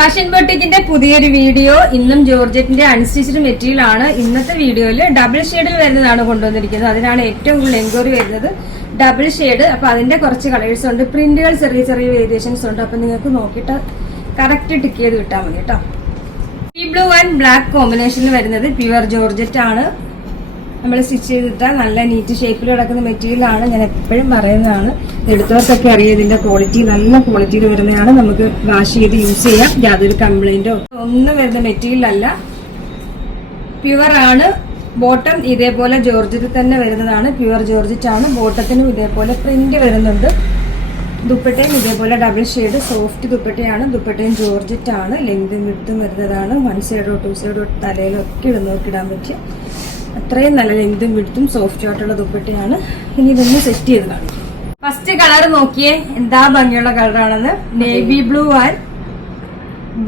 Fashion ബൊട്ടിക്കിന്റെ പുതിയൊരു video. ഇന്നും ജോർജറ്റിന്റെ unstitched material ആണ്. ഇന്നത്തെ വീഡിയോയിൽ ഡബിൾ ഷെയ്ഡിൽ വരുന്നതാണ് കൊണ്ടുവന്നിരിക്കുന്നത്. അതിനാണ് ഏറ്റവും കൂടുതൽ എൻക്വയറി വരുന്നത്. Double shade. അപ്പൊ അതിന്റെ കുറച്ച് കളേഴ്സ് ഉണ്ട്, പ്രിന്റുകൾ ചെറിയ ചെറിയ വേരിയേഷൻസ് ഉണ്ട്. അപ്പൊ നിങ്ങൾക്ക് നോക്കിയിട്ട് കറക്റ്റ് ടിക്ക് ചെയ്ത് വിട്ടാൽ മതി കേട്ടോ. ഈ ബ്ലൂ ആൻഡ് ബ്ലാക്ക് കോമ്പിനേഷനിൽ വരുന്നത് പ്യുവർ ജോർജറ്റ് ആണ്. നമ്മൾ സ്റ്റിച്ച് ചെയ്തിട്ടാൽ നല്ല നീറ്റ് ഷേപ്പിൽ കിടക്കുന്ന മെറ്റീരിയൽ ആണ്. ഞാൻ എപ്പോഴും പറയുന്നതാണ്, എടുത്തവർക്കൊക്കെ അറിയാം ഇതിന്റെ ക്വാളിറ്റി നല്ല ക്വാളിറ്റിയിൽ വരുന്നതാണ്. നമുക്ക് വാഷ് ചെയ്ത് യൂസ് ചെയ്യാം, യാതൊരു കംപ്ലൈന്റോ ഒന്നും വരുന്ന മെറ്റീരിയൽ അല്ല, പ്യുവർ ആണ്. ബോട്ടം ഇതേപോലെ ജോർജറ്റ് തന്നെ വരുന്നതാണ്, പ്യുവർ ജോർജറ്റ് ആണ്. ബോട്ടത്തിനും ഇതേപോലെ പ്രിന്റ് വരുന്നുണ്ട്. ദുപ്പട്ടയും ഇതേപോലെ ഡബിൾ ഷെയ്ഡ് സോഫ്റ്റ് ദുപ്പട്ടയാണ്. ദുപ്പട്ടയും ജോർജറ്റ് ആണ്. ലെങ്തും വിഡ്ത്തും വരുന്നതാണ്. വൺ സൈഡോ ടു സൈഡോ തലയിലോ ഒക്കെ ഇടാൻ പറ്റിയ അത്രയും നല്ല ലെങ്തും വിഡ്ത്തും സോഫ്റ്റ് ആയിട്ടുള്ള ദുപ്പട്ടയാണ്. ഇനി ഇതൊന്ന് സെറ്റ് ചെയ്ത് കാണിക്കും. ഫസ്റ്റ് കളർ നോക്കിയേ, എന്താ ഭംഗിയുള്ള കളറാണെന്ന്. Navy blue and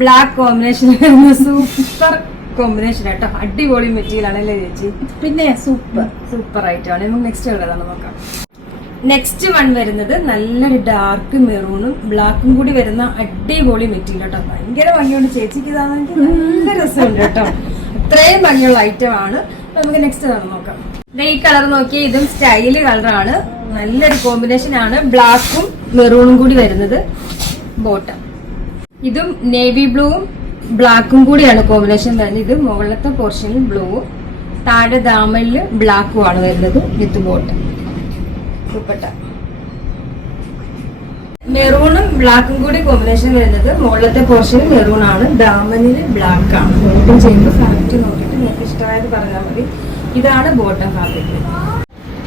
black combination വരുന്ന സൂപ്പർ കോമ്പിനേഷൻ ആട്ടോ. അടിപൊളി മെറ്റീരിയൽ ആണല്ലേ ചേച്ചി? പിന്നെ സൂപ്പർ ആയിട്ടാണ്. നമുക്ക് നെക്സ്റ്റ് കളറാണ് നോക്കാം. നെക്സ്റ്റ് വൺ വരുന്നത് നല്ലൊരു ഡാർക്ക് മെറൂണും ബ്ലാക്കും കൂടി വരുന്ന അടിപൊളി മെറ്റീരിയൽ കേട്ടോ. ഭയങ്കര ഭംഗിയുണ്ട്. ചേച്ചിക്ക് ഇതാണെങ്കിൽ നല്ല രസമുണ്ട് കേട്ടോ. അത്രയും ഭംഗിയുള്ള ഐറ്റം ആണ്. നമുക്ക് നെക്സ്റ്റ് കളർ നോക്കാം. ഈ കളർ നോക്കിയാൽ ഇതും സ്റ്റൈല് കളറാണ്. നല്ലൊരു കോമ്പിനേഷൻ ആണ്. ബ്ലാക്കും മെറൂണും കൂടി വരുന്നത് ബോട്ടം. ഇതും നേവി ബ്ലൂവും ബ്ലാക്കും കൂടിയാണ് കോമ്പിനേഷൻ വരുന്നത്. ഇത് മുകളിലത്തെ പോർഷനിൽ ബ്ലൂവും താഴെ ദാമനില് ബ്ലാക്കും ആണ് വരുന്നത് വിത്ത് ബോട്ടം. ദുപ്പട്ട മെറൂണും ബ്ലാക്കും കൂടി കോമ്പിനേഷൻ വരുന്നത്. മുകളിലത്തെ പോർഷനിൽ മെറൂൺ ആണ്, ദാമനില് ബ്ലാക്ക് ആണ്. ഓപ്പൺ ചെയ്യുമ്പോൾ ഫാബ്രിക് നോക്കിയിട്ട് നിങ്ങൾക്ക് ഇഷ്ടമായത് പറഞ്ഞാൽ മതി. ഇതാണ് ബോട്ടം ഫാബ്രിക്.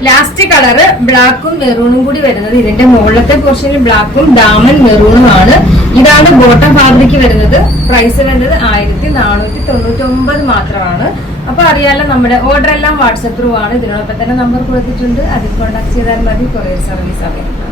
ലാസ്റ്റ് കളറ് ബ്ലാക്കും മെറൂണും കൂടി വരുന്നത്. ഇതിന്റെ മുകളിലത്തെ പോർഷനിൽ ബ്ലാക്കും ദാമൻ മെറൂണും ആണ്. ഇതാണ് ബോട്ടം ഫാബ്രിക് വരുന്നത്. പ്രൈസ് വരുന്നത് 1499 മാത്രമാണ്. അപ്പൊ അറിയാലോ, നമ്മുടെ ഓർഡർ എല്ലാം വാട്സപ്പ് ത്രൂ ആണ്. ഇതിനോടൊപ്പം തന്നെ നമ്പർ കൊടുത്തിട്ടുണ്ട്, അതിൽ കോൺടാക്ട് ചെയ്താൽ മതി. Courier service available.